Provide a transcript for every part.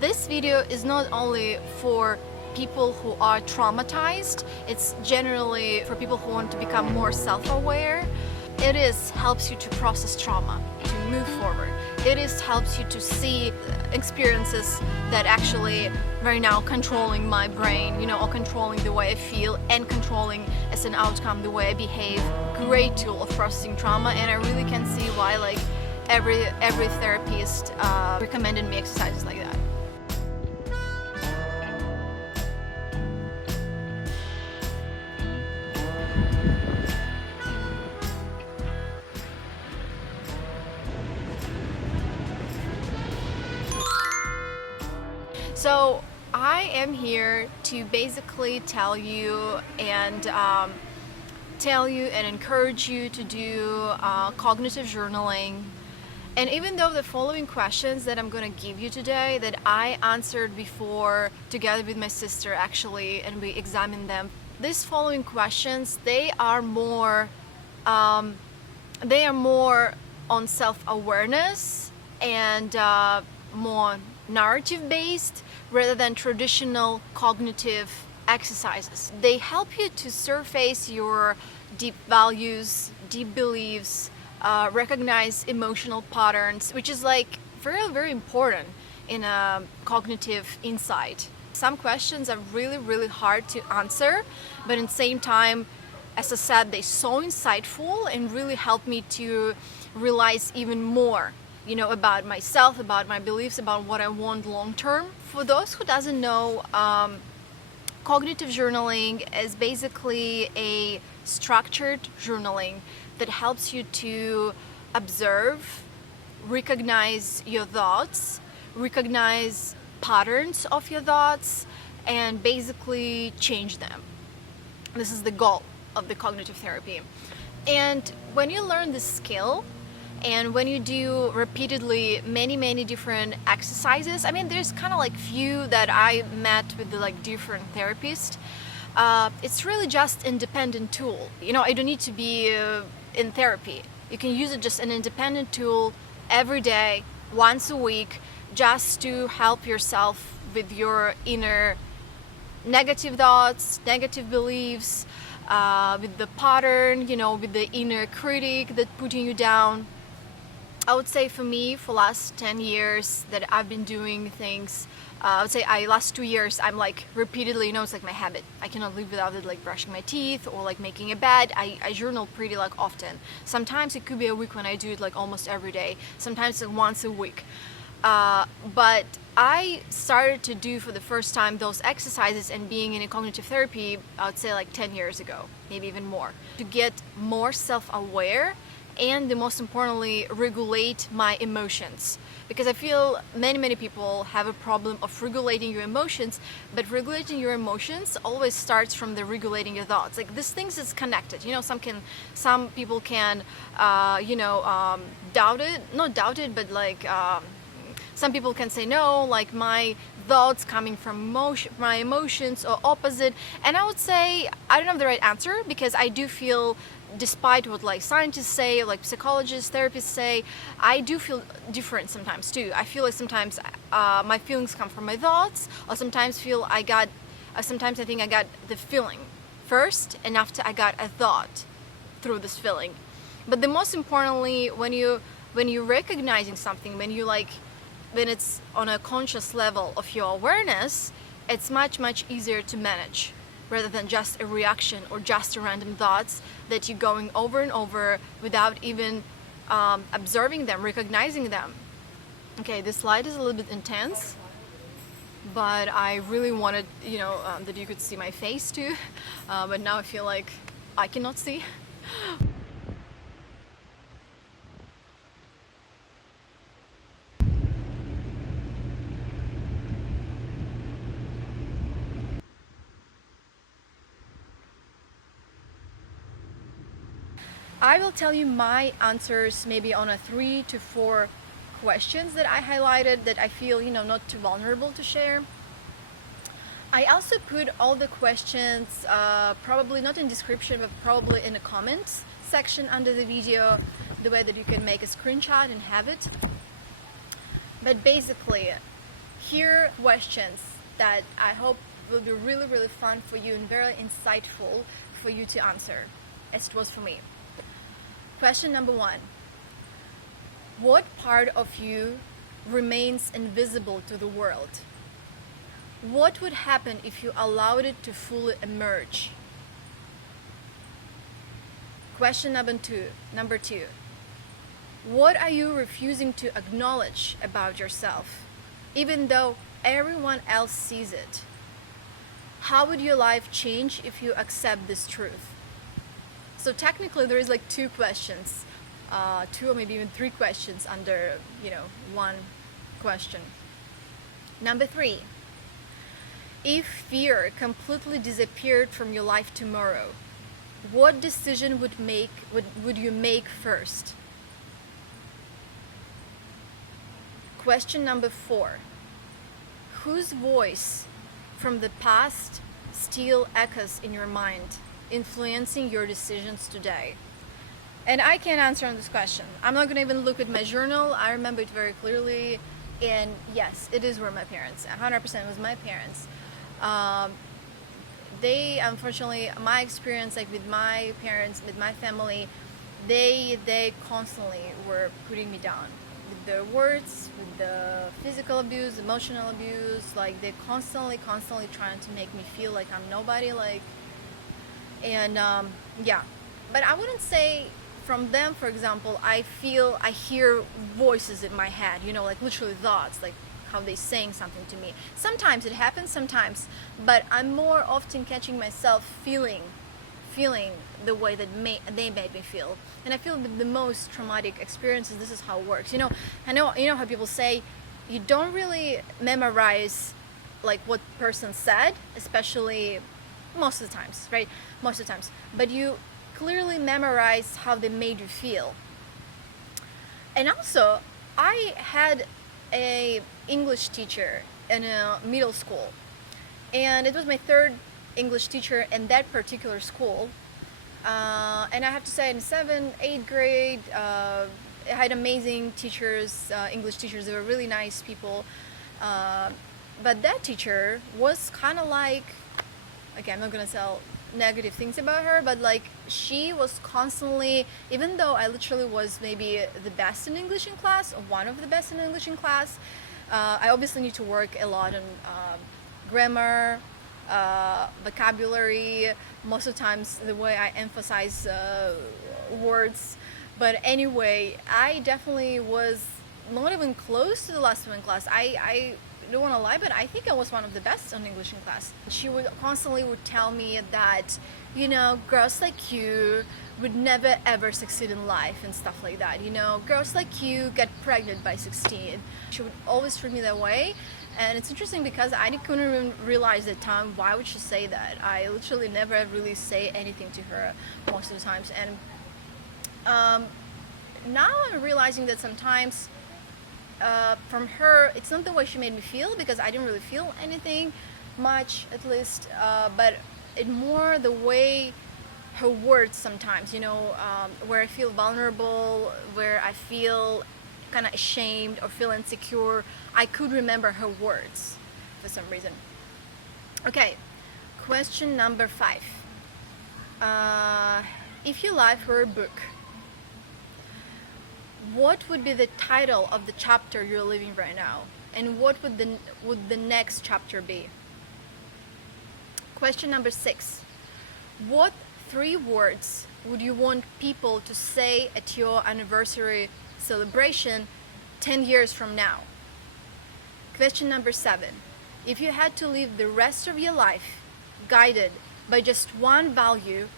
This video is not only for people who are traumatized, it's generally for people who want to become more self-aware. It helps you to process trauma, to move forward. It helps you to see experiences that actually right now controlling my brain, or controlling the way I feel and controlling as an outcome the way I behave. Great tool of processing trauma, and I really can see why every therapist recommended me exercises like that. So I am here to basically tell you and encourage you to do cognitive journaling. And even though the following questions that I'm going to give you today that I answered before together with my sister actually, and we examined them, these following questions, they are more on self-awareness and more narrative based rather than traditional cognitive exercises. They help you to surface your deep values, deep beliefs, recognize emotional patterns, which is like very, very important in a cognitive insight. Some questions are really, really hard to answer, but at the same time, as I said, they're so insightful and really help me to realize even more about myself, about my beliefs, about what I want long term. For those who doesn't know, cognitive journaling is basically a structured journaling that helps you to observe, recognize your thoughts, recognize patterns of your thoughts, and basically change them. This is the goal of the cognitive therapy. And when you learn this skill, and when you do repeatedly many different exercises, I mean, there's kind of like few that I met with the different therapists. It's really just independent tool. I don't need to be in therapy. You can use it just an independent tool every day, once a week, just to help yourself with your inner negative thoughts, negative beliefs, with the pattern, with the inner critic that putting you down. I would say for me, for last 10 years that I've been doing things, I would say last 2 years, I'm repeatedly, it's like my habit. I cannot live without it, brushing my teeth or making a bed. I journal pretty often. Sometimes it could be a week when I do it almost every day. Sometimes it's once a week. But I started to do for the first time those exercises and being in a cognitive therapy, I would say 10 years ago, maybe even more, to get more self-aware and most importantly, regulate my emotions. Because I feel many people have a problem of regulating your emotions, but regulating your emotions always starts from the regulating your thoughts. These things is connected. Some people can, doubt it, not doubt it, but some people can say no, my thoughts coming from my emotions or opposite. And I would say I don't have the right answer, because I do feel, despite what scientists say, psychologists, therapists say, I do feel different sometimes too. I feel sometimes my feelings come from my thoughts, or sometimes I think I got the feeling first, and after I got a thought through this feeling. But the most importantly, when you're recognizing something, when it's on a conscious level of your awareness, it's much easier to manage, rather than just a reaction or just a random thoughts that you're going over and over without even observing them, recognizing them. Okay, this slide is a little bit intense, but I really wanted, that you could see my face too, but now I feel like I cannot see. I will tell you my answers maybe on 3 to 4 questions that I highlighted that I feel, not too vulnerable to share. I also put all the questions, probably not in description, but probably in the comments section under the video, the way that you can make a screenshot and have it. But basically, here questions that I hope will be really, really fun for you and very insightful for you to answer, as it was for me. Question number 1. What part of you remains invisible to the world? What would happen if you allowed it to fully emerge? Question number two. What are you refusing to acknowledge about yourself, even though everyone else sees it? How would your life change if you accept this truth? So technically there is like 2 questions, 2 or maybe even 3 questions under, one question. Number 3. If fear completely disappeared from your life tomorrow, what decision would you make first? Question number 4. Whose voice from the past still echoes in your mind, influencing your decisions today? And I can't answer on this question. I'm not going to even look at my journal. I remember it very clearly. And yes, it is were my parents. 100% was my parents. They, unfortunately, my experience like with my parents, with my family, they constantly were putting me down with their words, with the physical abuse, emotional abuse. Like they constantly trying to make me feel like I'm nobody. Yeah, but I wouldn't say from them, for example, I hear voices in my head, like literally thoughts, like how they saying something to me. Sometimes it happens, but I'm more often catching myself feeling the way that they made me feel. And I feel that the most traumatic experiences, this is how it works. I know how people say you don't really memorize like what person said, especially most of the times, right? Most of the times, but you clearly memorize how they made you feel. And also, I had a English teacher in a middle school, and it was my 3rd English teacher in that particular school. And I have to say, in 7th, 8th grade, I had amazing teachers, English teachers. They were really nice people. But that teacher was kind of like, okay, I'm not gonna tell negative things about her, but like she was constantly, even though I literally was maybe the best in English in class, or one of the best in English in class, I obviously need to work a lot on grammar, vocabulary, most of the times the way I emphasize words. But anyway, I definitely was not even close to the last one in class. I don't want to lie, but I think I was one of the best on English in class. She would constantly tell me that, girls like you would never ever succeed in life and stuff like that. Girls like you get pregnant by 16. She would always treat me that way. And it's interesting because I couldn't even realize at the time why would she say that. I literally never really say anything to her most of the times. And now I'm realizing that sometimes from her, it's not the way she made me feel, because I didn't really feel anything much, at least, but it more the way her words sometimes, where I feel vulnerable, where I feel kind of ashamed or feel insecure, I could remember her words for some reason. Okay, question number 5. If your life were a book, what would be the title of the chapter you're living right now? And what would the next chapter be? Question number 6. What 3 words would you want people to say at your anniversary celebration 10 years from now? Question number 7. If you had to live the rest of your life guided by just one value,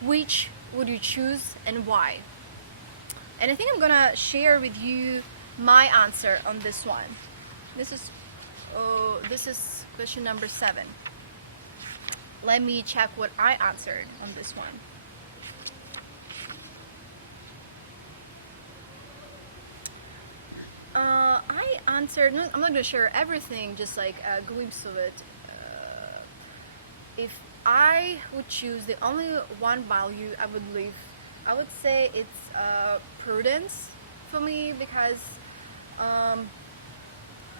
which would you choose and why? And I think I'm gonna share with you my answer on this one. This is question number 7. Let me check what I answered on this one. I answered, I'm not gonna share everything, just like a glimpse of it. If I would choose the only one value I would live, I would say it's prudence for me, because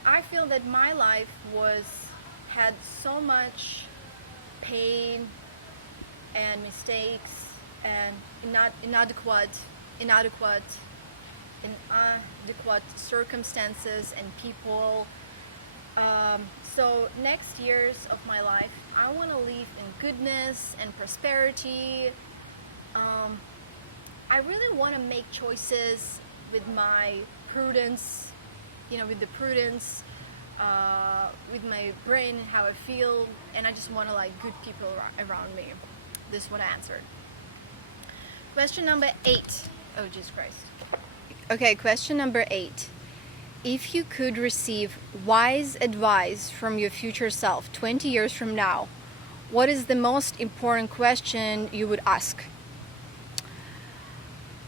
I feel that my life had so much pain and mistakes and inadequate circumstances and people. So next years of my life, I want to live in goodness and prosperity. I really want to make choices with my prudence, with the prudence, with my brain, how I feel, and I just want to like good people around me. This is what I answered. Question number 8. Oh, Jesus Christ. Okay, question number 8. If you could receive wise advice from your future self 20 years from now, what is the most important question you would ask?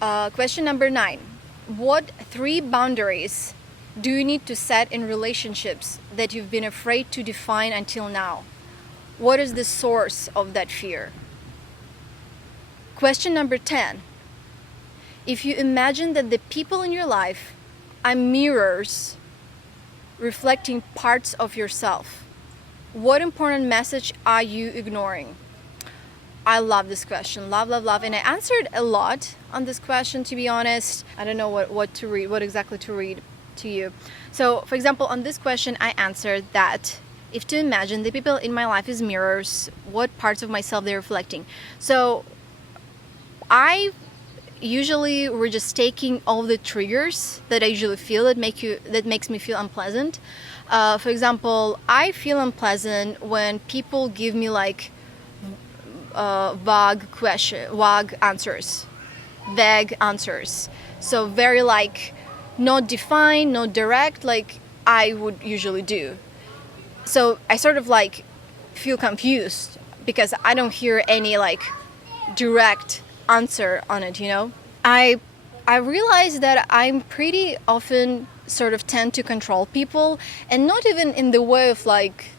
Question number 9. What 3 boundaries do you need to set in relationships that you've been afraid to define until now? What is the source of that fear? Question number 10. If you imagine that the people in your life are mirrors reflecting parts of yourself, what important message are you ignoring? I love this question. Love. And I answered a lot on this question, to be honest. I don't know what exactly to read to you. So, for example, on this question, I answered that if to imagine the people in my life as mirrors, what parts of myself they're reflecting. So, I usually we're just taking all the triggers that I usually feel that makes me feel unpleasant. For example, I feel unpleasant when people give me like vague answers. So very like not defined, not direct, like I would usually do. So I sort of like feel confused because I don't hear any like direct answer on it, I realize that I'm pretty often sort of tend to control people, and not even in the way of like,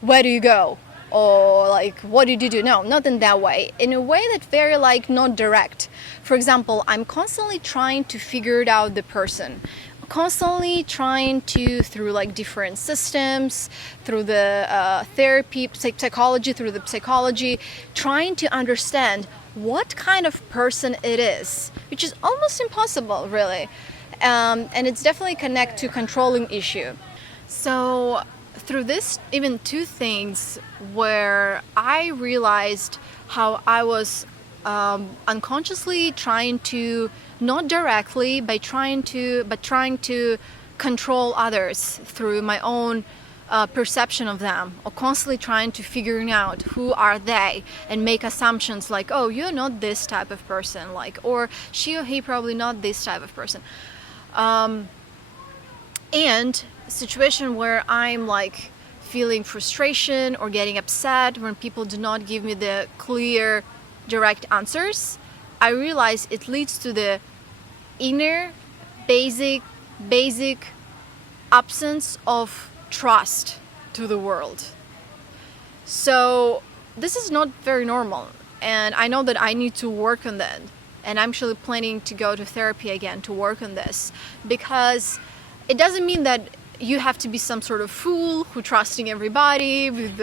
where do you go? Or like, what did you do? No, not in that way. In a way that very like not direct. For example, I'm constantly trying to figure it out the person. Constantly trying to, through like different systems, through the therapy, psychology, trying to understand what kind of person it is, which is almost impossible, really. And it's definitely connected to controlling issue. So through this, even 2 things where I realized how I was unconsciously trying to, not directly, but trying to control others through my own perception of them, or constantly trying to figuring out who are they and make assumptions like, oh, you're not this type of person, like, or she or he probably not this type of person. And a situation where I'm like feeling frustration or getting upset when people do not give me the clear, direct answers, I realize it leads to the inner basic absence of trust to the world. So this is not very normal, and I know that I need to work on that, and I'm actually planning to go to therapy again to work on this, because it doesn't mean that you have to be some sort of fool who trusting everybody with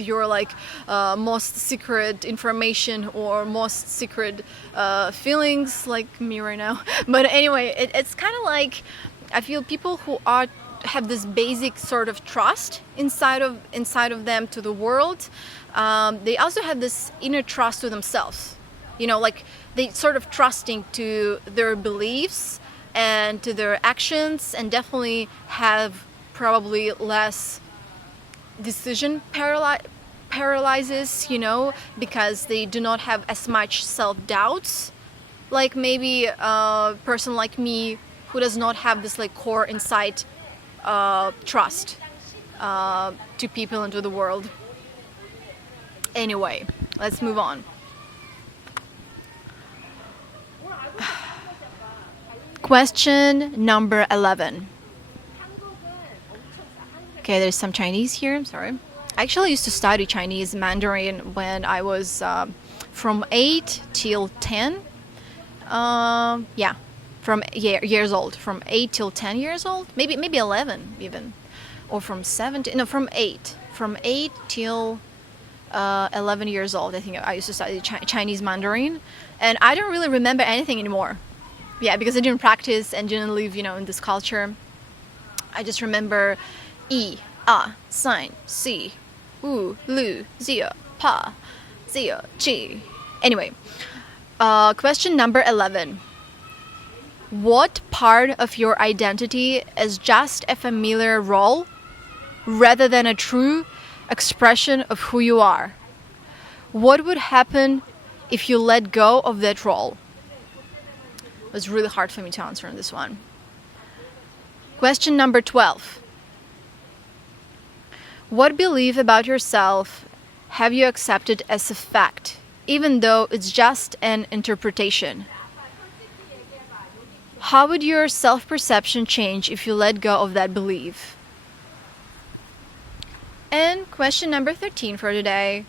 your most secret information or most secret feelings, like me right now. But anyway, it's kind of like I feel people who have this basic sort of trust inside of them to the world. They also have this inner trust to themselves. Like they sort of trusting to their beliefs and to their actions, and definitely have probably less decision paralyzes, because they do not have as much self-doubts, like maybe a person like me who does not have this like core insight trust to people and to the world. Anyway, let's move on. Question number 11. Okay, there's some Chinese here. I'm sorry. I actually used to study Chinese Mandarin when I was from 8 till 10. from years old, from 8 till 10 years old, maybe 11 even, or from 7 to, no, from 8 till 11 years old. I think I used to study Chinese Mandarin, and I don't really remember anything anymore. Yeah, because I didn't practice and didn't live, in this culture. I just remember yi, sign, si, wu, lu, zio, pa, zio, chi. Anyway, question number 11. What part of your identity is just a familiar role rather than a true expression of who you are? What would happen if you let go of that role? It was really hard for me to answer on this one. Question number 12. What belief about yourself have you accepted as a fact, even though it's just an interpretation? How would your self-perception change if you let go of that belief? And question number 13 for today.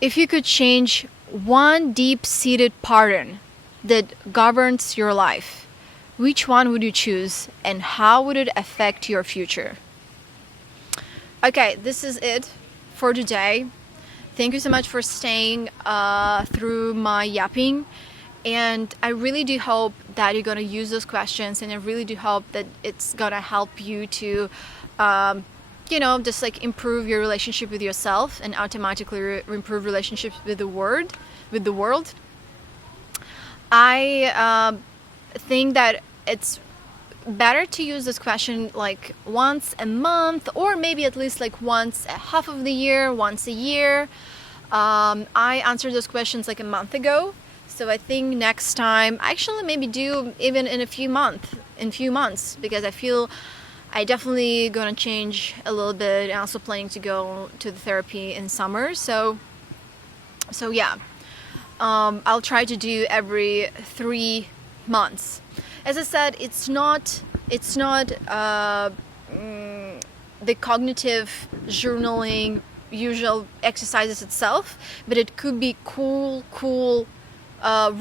If you could change one deep-seated pattern that governs your life, which one would you choose and how would it affect your future? Okay, this is it for today. Thank you so much for staying through my yapping. And I really do hope that you're going to use those questions, and I really do hope that it's going to help you to, just like improve your relationship with yourself and automatically improve relationships with the world. I think that it's better to use this question like once a month, or maybe at least like once a half of the year, once a year. I answered those questions like a month ago. So I think next time, actually maybe do even in a few months, because I feel I definitely gonna change a little bit, and also planning to go to the therapy in summer. So yeah, I'll try to do every 3 months. As I said, it's not the cognitive journaling usual exercises itself, but it could be cool,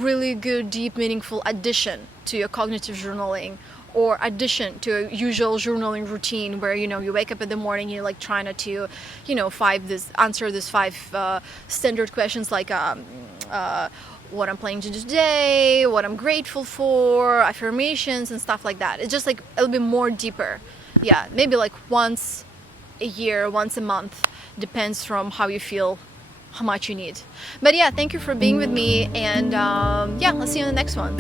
really good, deep, meaningful addition to your cognitive journaling, or addition to a usual journaling routine where you wake up in the morning, you're like trying to answer this 5 standard questions like what I'm planning to do today, what I'm grateful for, affirmations and stuff like that. It's just like a little bit more deeper. Yeah, maybe like once a year, once a month, depends from how you feel, how much you need. But yeah, thank you for being with me, and I'll see you in the next one.